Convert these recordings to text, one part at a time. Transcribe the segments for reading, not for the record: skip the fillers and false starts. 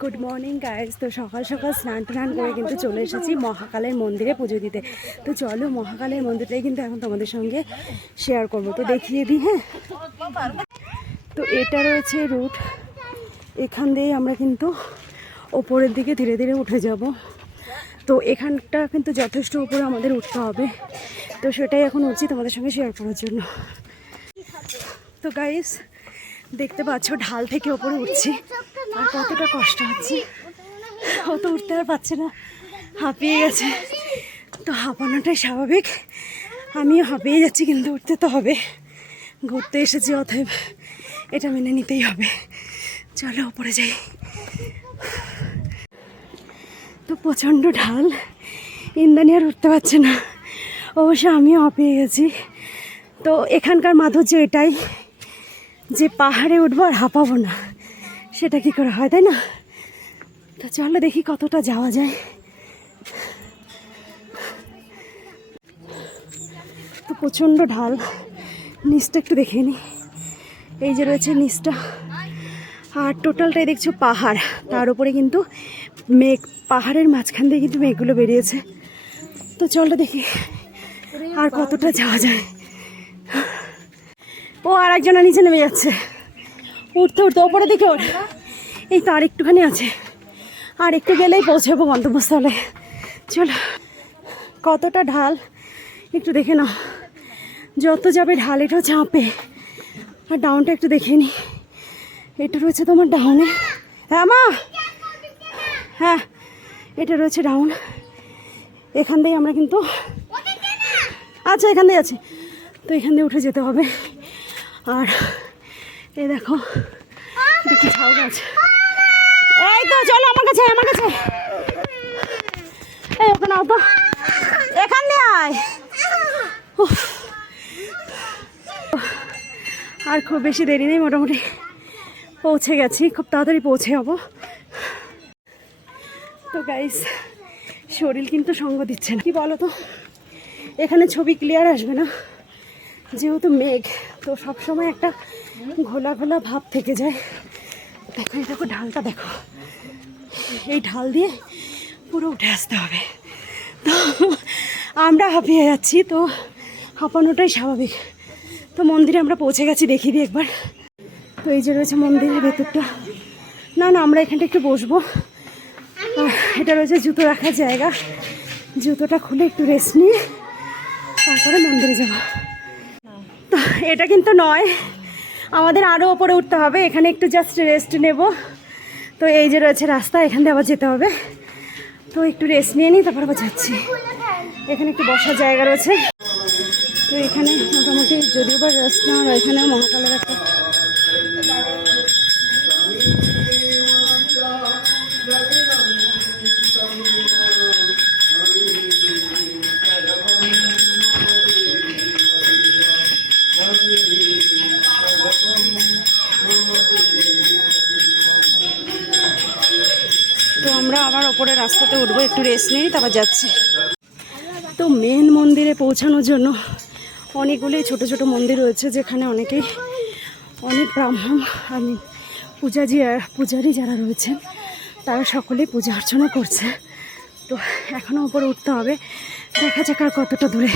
Good morning guys. তো সকাল সকাল স্নান টান করে কিন্তু চলে এসেছি মহাকালের মন্দিরে পুজো দিতে। তো চলো মহাকালের মন্দিরটাই কিন্তু এখন তোমাদের সঙ্গে শেয়ার করবো, তো দেখিয়ে দিই। হ্যাঁ, তো এটা রয়েছে রুট, এখান দিয়েই আমরা কিন্তু ওপরের দিকে ধীরে ধীরে উঠে যাব। তো এখানটা কিন্তু যথেষ্ট উপরে আমাদের উঠতে হবে, তো সেটাই এখন উঠছি তোমাদের সঙ্গে শেয়ার করার জন্য। তো গাইস দেখতে পাচ্ছ ঢাল থেকে ওপরে উঠছি, আর কতটা কষ্ট হচ্ছে। ও তো উঠতে আর পারছে না, হাঁপিয়ে গেছে। তো হাঁপানোটাই স্বাভাবিক, আমিও হাঁপিয়ে যাচ্ছি, কিন্তু উঠতে তো হবে, ঘুরতে এসেছি, অতএব এটা মেনে নিতেই হবে। চলো ওপরে যাই। তো প্রচণ্ড ঢাল, ইন্দ্রাণী আর উঠতে পারছে না, অবশ্য আমিও হাঁপিয়ে গেছি। তো এখানকার মাধুর্য এটাই যে পাহাড়ে উঠবো আর হাঁপাবো না, সেটা কি করে হয়, তাই না? তো চলো দেখি কতটা যাওয়া যায়। তো প্রচণ্ড ঢাল, নিচটা একটু দেখে নি। এই যে রয়েছে নিচটা, আর টোটালটাই দেখছো পাহাড়, তার উপরে কিন্তু মেঘ, পাহাড়ের মাঝখান দিয়ে কিন্তু মেঘগুলো বেরিয়েছে। তো চলো দেখি আর কতটা যাওয়া যায়। ও আর একজনের নিচে নেমে যাচ্ছে, উঠতে উঠতে ওপরে দিকে ওর। এই তো আর একটুখানি আছে, আর একটু গেলেই পৌঁছাবো গন্তব্যস্থলে। চলো কতটা ঢাল একটু দেখে নাও, যত যাবে ঢাল এটাও চাপে। আর ডাউনটা একটু দেখে নি, এটা রয়েছে তোমার ডাউনে। হ্যাঁ মা, হ্যাঁ এটা রয়েছে ডাউন। এখান দিয়ে আমরা কিন্তু, আচ্ছা এখান দিয়ে আছে, তো এখান দিয়ে উঠে যেতে হবে। আর এই দেখো এটা কি ঝাউ গাছ। এই তো চলো আমার কাছে, আমার কাছে, এই ওখানে আও তো, এখান দিয়ে আয়। আর খুব বেশি দেরি নেই, মোটামুটি পৌঁছে গেছি, খুব তাড়াতাড়ি পৌঁছে যাবো। তো গাইস শরীর কিন্তু সঙ্গ দিচ্ছে না, কি বলো তো, এখানে ছবি ক্লিয়ার আসবে না যেহেতু মেঘ, তো সবসময় একটা ঘোলা ঘোলা ভাব থেকে যায়। দেখো এই দেখো ঢালটা দেখো, এই ঢাল দিয়ে পুরো উঠে আসতে হবে। তো আমরা হাঁপিয়ে যাচ্ছি, তো হাঁপানোটাই স্বাভাবিক। তো মন্দিরে আমরা পৌঁছে গেছি, দেখিয়ে দিই একবার। তো এই যে রয়েছে মন্দিরের ভেতরটা। না না আমরা এখানটা একটু বসবো। এটা রয়েছে জুতো রাখার জায়গা, জুতোটা খুলে একটু রেস্ট নিয়ে তারপরে মন্দিরে যাব। তো এটা কিন্তু নয়, আমাদের আরও ওপরে উঠতে হবে, এখানে একটু জাস্ট রেস্ট নেব। তো এই যে রয়েছে রাস্তা, এখান দিয়ে আবার যেতে হবে, তো একটু রেস্ট নিয়ে নিই তারপর আবার যাচ্ছি। এখানে একটু বসার জায়গা রয়েছে, তো এখানে মোটামুটি যদিও বা রেস্ট না হয়, এখানেও মহাকালের একটা আমরা আবার ওপরে রাস্তাতে উঠবো, একটু রেস্ট নিই তারপর যাচ্ছি। তো মেন মন্দিরে পৌঁছানোর জন্য অনেকগুলোই ছোট ছোট মন্দির রয়েছে, যেখানে অনেক ব্রাহ্মণ আর পূজারী যারা রয়েছেন তারা সকলেই পূজা অর্চনা করছে। তো এখনও উপরে উঠতে হবে, দেখা যাক আর কতটা দূরে।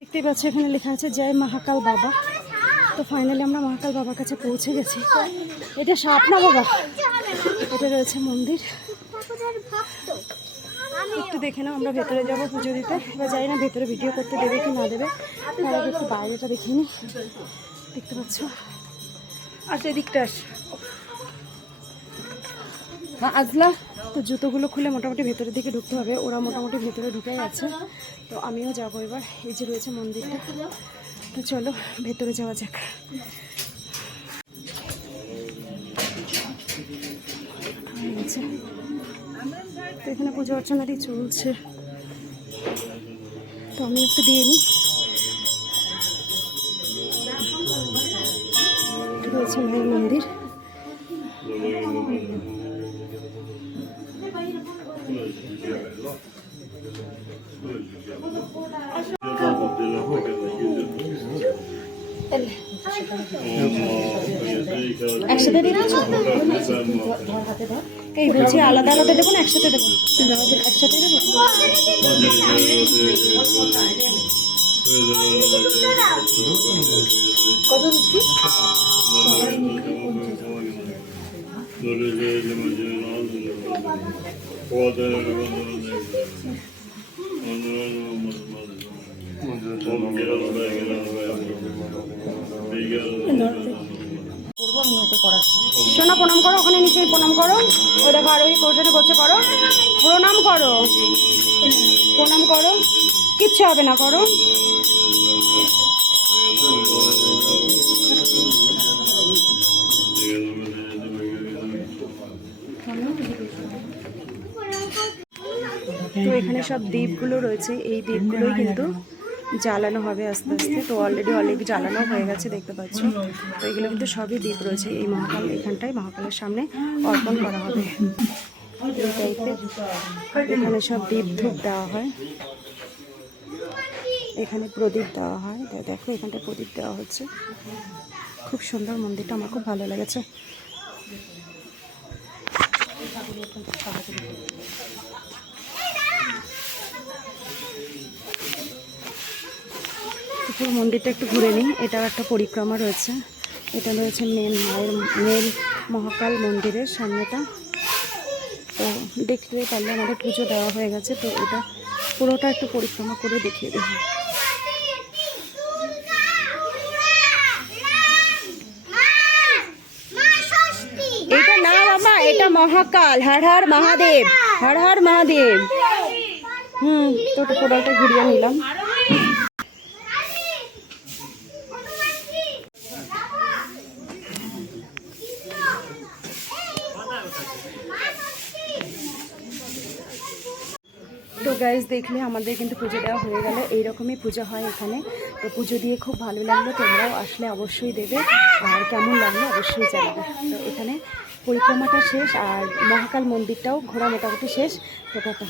দেখতেই পাচ্ছি এখানে লেখা আছে জয় মহাকাল বাবা। তো ফাইনালি আমরা মহাকাল বাবার কাছে পৌঁছে গেছি। এটা সাপ না বাবা, এটা রয়েছে মন্দির, একটু দেখে নাও। আমরা ভেতরে যাবো পুজো দিতে, এবার জানি না ভেতরে ভিডিও করতে দেবে কি না দেবে, তার আগে একটু বাইরেটা দেখিনি। দেখতে পাচ্ছ, আচ্ছা এদিকটা আস আজলা। তো জুতোগুলো খুলে মোটামুটি ভেতরের দিকে ঢুকতে হবে, ওরা মোটামুটি ভেতরে ঢুকেই আছে, তো আমিও যাবো এবার। এই যে রয়েছে মন্দিরটা, তো চলো ভেতরে যাওয়া যাক। তো এখানে পুজো অর্চনাটি চলছে, তো আমি একটু দিয়ে নিই। হচ্ছে মায়ের মন্দির। একসাথে দিয়ে দিচ্ছ? এই বলছি আলাদা আলাদা দেবো না একসাথে দেবো? একসাথে দেবো। কত দিচ্ছি? সোনা প্রণাম করো, ওখানে নিচে প্রণাম করো। ওই দেখো আর ওই কোশনে করছে, করো প্রণাম করো, প্রণাম করো, কিচ্ছু হবে না, করো। তো এখানে সব দ্বীপগুলো রয়েছে, এই দ্বীপগুলোই কিন্তু জ্বালানো হবে আস্তে আস্তে। তো অলরেডি অনেক জ্বালানো হয়ে গেছে দেখতে পাচ্ছ। তো এগুলো কিন্তু সবই দ্বীপ রয়েছে এই মহাকাল, এখানটায় মহাকালের সামনে অর্পণ করা হবে এই টাইপের। এখানে সব দ্বীপ ধূপ দেওয়া হয়, এখানে প্রদীপ দেওয়া হয়। দেখো এখানটা প্রদীপ দেওয়া হচ্ছে, খুব সুন্দর মন্দিরটা, আমার খুব ভালো লেগেছে। পুরো মন্দিরটা একটু ঘুরে নিই। এটাও একটা পরিক্রমা রয়েছে, এটা রয়েছে মেন মহাকাল মন্দিরের সামনেটা। তো দেখতে পারলে আমাদের পুজো দেওয়া হয়ে গেছে। তো এটা পুরোটা একটু পরিক্রমা করে দেখিয়ে দেবো। এটা না বাবা, এটা মহাকাল। হর হর মহাদেব, হর হর মহাদেব। তো পুরোটা ঘুরিয়ে নিলাম। তো গাইজ দেখলে আমাদের কিন্তু পুজো দেওয়া হয়ে গেল। এইরকমই পুজো হয় এখানে। তো পুজো দিয়ে খুব ভালো লাগলো, তোমরাও আসলে অবশ্যই দেবে, আর কেমন লাগলো অবশ্যই জানাবে। তো এখানে পরিক্রমাটা শেষ আর মহাকাল মন্দিরটাও ঘোরা মোটামুটি শেষ। তো কথা